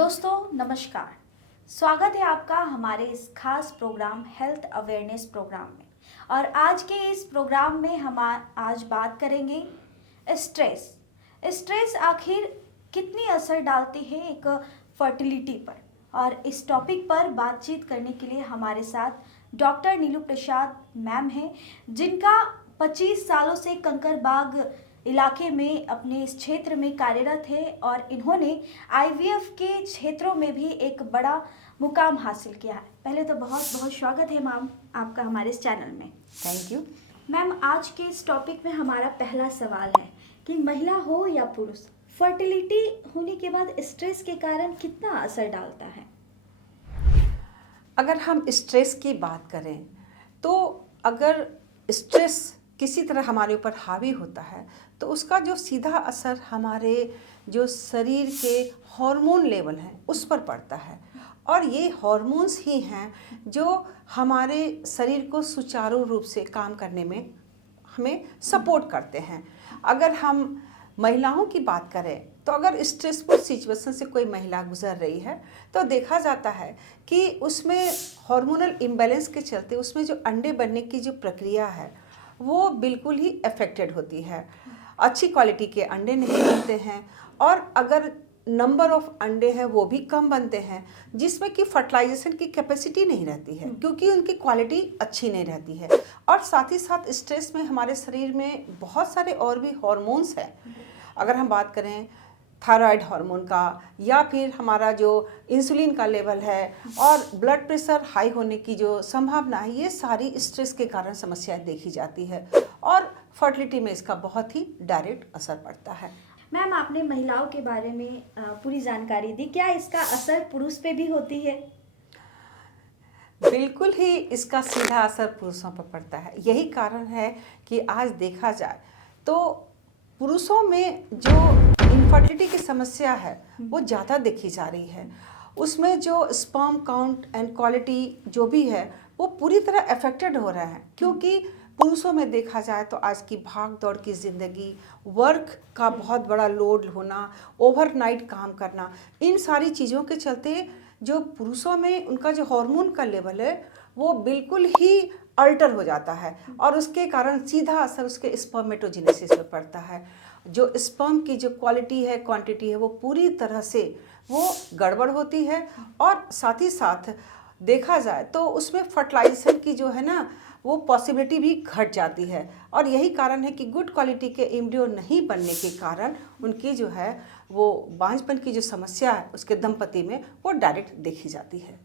दोस्तों नमस्कार। स्वागत है आपका हमारे इस खास प्रोग्राम हेल्थ अवेयरनेस प्रोग्राम में। और आज के इस प्रोग्राम में हम आज बात करेंगे स्ट्रेस। स्ट्रेस आखिर कितनी असर डालती है एक फर्टिलिटी पर, और इस टॉपिक पर बातचीत करने के लिए हमारे साथ डॉक्टर नीलू प्रसाद मैम हैं, जिनका 25 सालों से कंकरबाग इलाके में अपने इस क्षेत्र में कार्यरत है और इन्होंने आईवीएफ के क्षेत्रों में भी एक बड़ा मुकाम हासिल किया है। पहले तो बहुत बहुत स्वागत है मैम आपका हमारे इस चैनल में। थैंक यू मैम, आज के इस टॉपिक में हमारा पहला सवाल है कि महिला हो या पुरुष, फर्टिलिटी होने के बाद स्ट्रेस के कारण कितना असर डालता है? अगर हम स्ट्रेस की बात करें तो अगर स्ट्रेस किसी तरह हमारे ऊपर हावी होता है तो उसका जो सीधा असर हमारे जो शरीर के हार्मोन लेवल हैं उस पर पड़ता है। और ये हार्मोन्स ही हैं जो हमारे शरीर को सुचारू रूप से काम करने में हमें सपोर्ट करते हैं। अगर हम महिलाओं की बात करें तो अगर स्ट्रेसफुल सिचुएशन से कोई महिला गुजर रही है तो देखा जाता है कि उसमें हार्मोनल इम्बैलेंस के चलते उसमें जो अंडे बनने की जो प्रक्रिया है वो बिल्कुल ही अफेक्टेड होती है। अच्छी क्वालिटी के अंडे नहीं बनते हैं और अगर नंबर ऑफ अंडे हैं वो भी कम बनते हैं, जिसमें कि फर्टिलाइजेशन की कैपेसिटी नहीं रहती है क्योंकि उनकी क्वालिटी अच्छी नहीं रहती है। और साथ ही साथ स्ट्रेस में हमारे शरीर में बहुत सारे और भी हार्मोन्स हैं। अगर हम बात करें थायराइड हार्मोन का या फिर हमारा जो इंसुलिन का लेवल है और ब्लड प्रेशर हाई होने की जो संभावना है, ये सारी स्ट्रेस के कारण समस्याएं देखी जाती है और फर्टिलिटी में इसका बहुत ही डायरेक्ट असर पड़ता है। मैम, आपने महिलाओं के बारे में पूरी जानकारी दी, क्या इसका असर पुरुष पे भी होती है? बिल्कुल ही इसका सीधा असर पुरुषों पर पड़ता है। यही कारण है कि आज देखा जाए तो पुरुषों में जो इनफर्टिलिटी की समस्या है वो ज़्यादा देखी जा रही है। उसमें जो स्पर्म काउंट एंड क्वालिटी जो भी है वो पूरी तरह अफेक्टेड हो रहा है, क्योंकि पुरुषों में देखा जाए तो आज की भाग दौड़ की ज़िंदगी, वर्क का बहुत बड़ा लोड होना, ओवरनाइट काम करना, इन सारी चीज़ों के चलते जो पुरुषों में उनका जो हार्मोन का लेवल है वो बिल्कुल ही अल्टर हो जाता है और उसके कारण सीधा असर उसके स्पर्मेटोजेनेसिस पर पड़ता है। जो स्पर्म की जो क्वालिटी है, क्वांटिटी है, वो पूरी तरह से वो गड़बड़ होती है और साथ ही साथ देखा जाए तो उसमें फर्टिलाइजेशन की जो है ना वो पॉसिबिलिटी भी घट जाती है। और यही कारण है कि गुड क्वालिटी के एम्ब्रियो नहीं बनने के कारण उनकी जो है वो बांझपन की जो समस्या है उसके दंपति में वो डायरेक्ट देखी जाती है।